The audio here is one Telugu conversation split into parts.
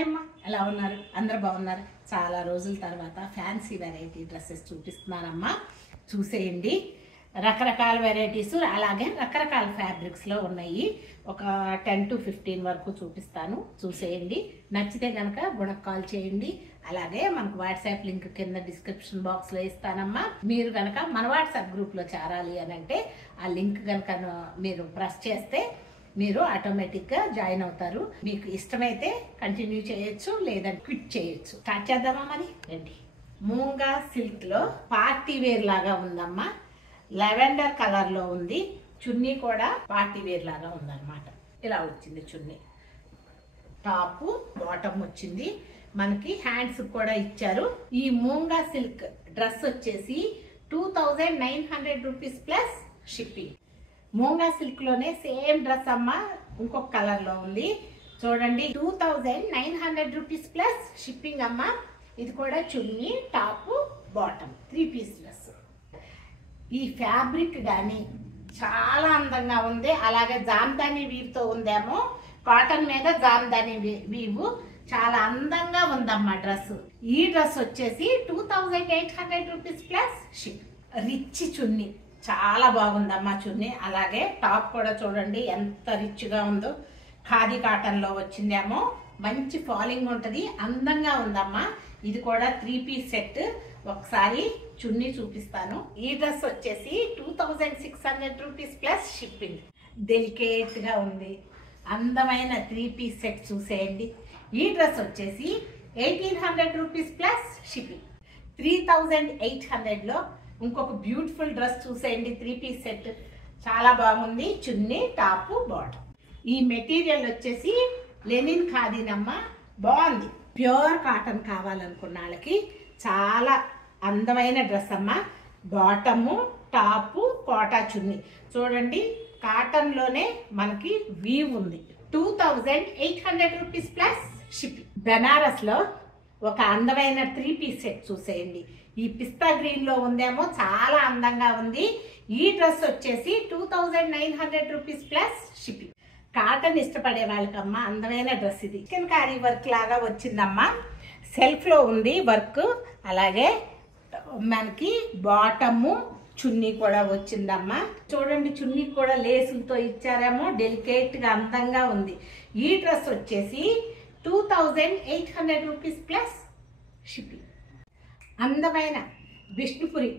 హాయ్ అమ్మ, ఎలా ఉన్నారు? అందరు బాగున్నారు? చాలా రోజుల తర్వాత ఫ్యాన్సీ వెరైటీ డ్రెస్సెస్ చూపిస్తున్నానమ్మా, చూసేయండి. రకరకాల వెరైటీస్ అలాగే రకరకాల ఫ్యాబ్రిక్స్లో ఉన్నాయి. ఒక 10 to 15 వరకు చూపిస్తాను, చూసేయండి. నచ్చితే కనుక గుణకు కాల్ చేయండి. అలాగే మనకు వాట్సాప్ లింక్ కింద డిస్క్రిప్షన్ బాక్స్లో ఇస్తానమ్మా. మీరు కనుక మన వాట్సాప్ గ్రూప్లో చేరాలి అని అంటే ఆ లింక్ కనుక మీరు ప్రెస్ చేస్తే మీరు ఆటోమేటిక్గా జాయిన్ అవుతారు. మీకు ఇష్టమైతే కంటిన్యూ చేయొచ్చు, లేదంటే క్విట్ చేయొచ్చు. స్టార్ట్ చేద్దామా మరి? రండి. మూంగా సిల్క్లో పార్టీ వేర్ లాగా ఉందమ్మా. లెవెండర్ కలర్లో ఉంది. చున్నీ కూడా పార్టీ వేర్ లాగా ఉందన్నమాట. ఇలా వచ్చింది చున్నీ. టాపు బాటమ్ వచ్చింది. మనకి హ్యాండ్స్ కూడా ఇచ్చారు. ఈ మూంగా సిల్క్ డ్రెస్ వచ్చేసి 2900 రూపీస్ ప్లస్ షిప్పింగ్. మూంగా సిల్క్ లోనే సేమ్ డ్రెస్ అమ్మ, ఇంకొక కలర్ లో ఉంది చూడండి. 2900 రూపీస్ ప్లస్ షిప్పింగ్ అమ్మ. ఇది కూడా చున్నీ, టాప్, బాటమ్ 3 పీస్ డ్రెస్. ఈ ఫ్యాబ్రిక్ కానీ చాలా అందంగా ఉంది. అలాగే జామ్దాని వీవ్తో ఉందేమో, కాటన్ మీద జామ్దాని వీవ్ చాలా అందంగా ఉందమ్మా డ్రెస్. ఈ డ్రెస్ వచ్చేసి 2800 రూపీస్ ప్లస్ షిప్. రిచ్ చున్నీ, చాలా బాగుందమ్మా చున్నీ. అలాగే టాప్ కూడా చూడండి ఎంత రిచ్గా ఉందో. ఖాదీ కాటన్లో వచ్చిందేమో, మంచి ఫాలింగ్ ఉంటుంది, అందంగా ఉందమ్మా. ఇది కూడా 3 పీస్ సెట్. ఒకసారి చున్నీ చూపిస్తాను. ఈ డ్రెస్ వచ్చేసి 2600 రూపీస్ ప్లస్ షిప్పింగ్. డెలికేట్గా ఉంది, అందమైన 3 పీస్ సెట్ చూసేయండి. ఈ డ్రెస్ వచ్చేసి 1800 రూపీస్ ప్లస్ షిప్పింగ్. 3800లో ఇంకొక బ్యూటిఫుల్ డ్రెస్ చూసేయండి. 3 పీస్ సెట్ చాలా బాగుంది. చున్నీ, టాప్, బాటమ్. ఈ మెటీరియల్ వచ్చేసి లెనిన్ ఖాదీనమ్మ, బాగుంది. ప్యూర్ కాటన్ కావాలనుకున్న వాళ్ళకి చాలా అందమైన డ్రెస్ అమ్మ. బాటము, టాపు, కోటా చున్నీ చూడండి. కాటన్లోనే మనకి వీవ్ ఉంది. 2800 రూపీస్ ప్లస్ షిప్పింగ్. బెనారస్లో ఒక అందమైన 3 పీస్ సెట్ చూసేయండి. ఈ పిస్తా గ్రీన్ లో ఉందేమో, చాలా అందంగా ఉంది. ఈ డ్రెస్ వచ్చేసి 2900 రూపీస్ ప్లస్ షిప్పింగ్. కాటన్ ఇష్టపడే వాళ్ళకమ్మా అందమైన డ్రెస్ ఇది. చికెన్ కారీ వర్క్ లాగా వచ్చిందమ్మా. సెల్ఫ్ లో ఉంది వర్క్. అలాగే మనకి బాటము, చున్నీ కూడా వచ్చిందమ్మా. చూడండి, చున్నీ కూడా లేసులతో ఇచ్చారేమో, డెలికేట్ గా అందంగా ఉంది. ఈ డ్రెస్ వచ్చేసి 2800 రూపీస్ ప్లస్ షిప్పింగ్. అందమైన విష్ణుపురి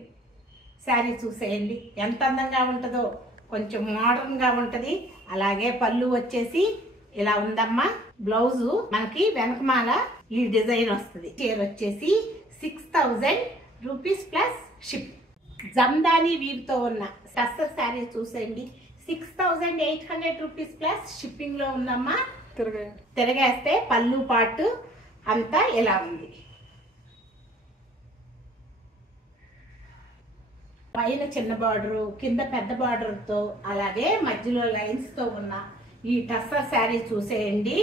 శారీ చూసేయండి, ఎంత అందంగా ఉంటుందో. కొంచెం మోడర్న్గా ఉంటుంది. అలాగే పళ్ళు వచ్చేసి ఇలా ఉందమ్మా. బ్లౌజు మనకి వెనకమాల ఈ డిజైన్ వస్తుంది. చీర వచ్చేసి 6000 రూపీస్ ప్లస్ షిప్పింగ్. జమ్దాని వీవ్తో ఉన్న టస్సర్ శారీ చూసేయండి. 6800 రూపీస్ ప్లస్ షిప్పింగ్ లో ఉందమ్మా. తిరగేస్తే పళ్ళు పాటు అంతా ఇలా ఉంది. పైన చిన్న బార్డరు, కింద పెద్ద బార్డర్తో, అలాగే మధ్యలో లైన్స్తో ఉన్న ఈ టస్సర్ శారీ చూసేయండి.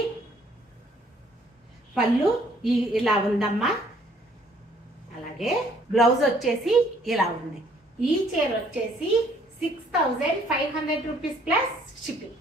పళ్ళు ఇలా ఉందమ్మా. అలాగే బ్లౌజ్ వచ్చేసి ఇలా ఉంది. ఈ చీర వచ్చేసి 6500 రూపీస్ ప్లస్ షిప్పింగ్.